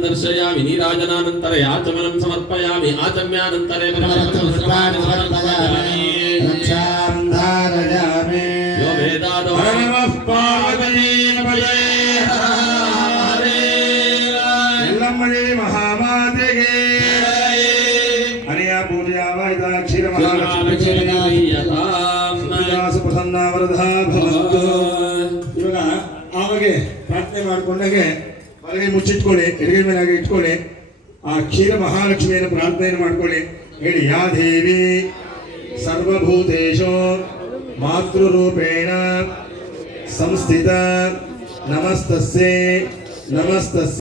दर्शयामि नीराजनानंतर याचमनं समर्पयामि आचम्यानन्तरे यो वेदादो नमः पार्वतीपते हरे यल्लम्मळे महामातेगे हरिया पूजयावायता क्षीर महालक्ष्मी प्रसन्ना वरदा भवन्तु ಇವಾಗ ಆವಾಗೆ ಪ್ರಾರ್ಥನೆ ಮಾಡಿಕೊಂಡಾಗೆ ಬಲಗೈ ಮುಚ್ಚಿಟ್ಕೊಳ್ಳಿ, ಎಡಗೈ ಮೇಲೆ ಇಟ್ಕೊಳ್ಳಿ. ಆ ಕ್ಷೀರ ಮಹಾಲಕ್ಷ್ಮಿಯನ್ನು ಪ್ರಾರ್ಥನೆ ಮಾಡ್ಕೊಳ್ಳಿ. ಹೇಳಿ, ಯಾ ದೇವಿ ಸರ್ವಭೂತೇಶು ಮಾತೃರೂಪೇಣ ಸಂಸ್ಥಿತ ನಮಸ್ತಸ್ಯೈ ನಮಸ್ತಸ್ಯೈ.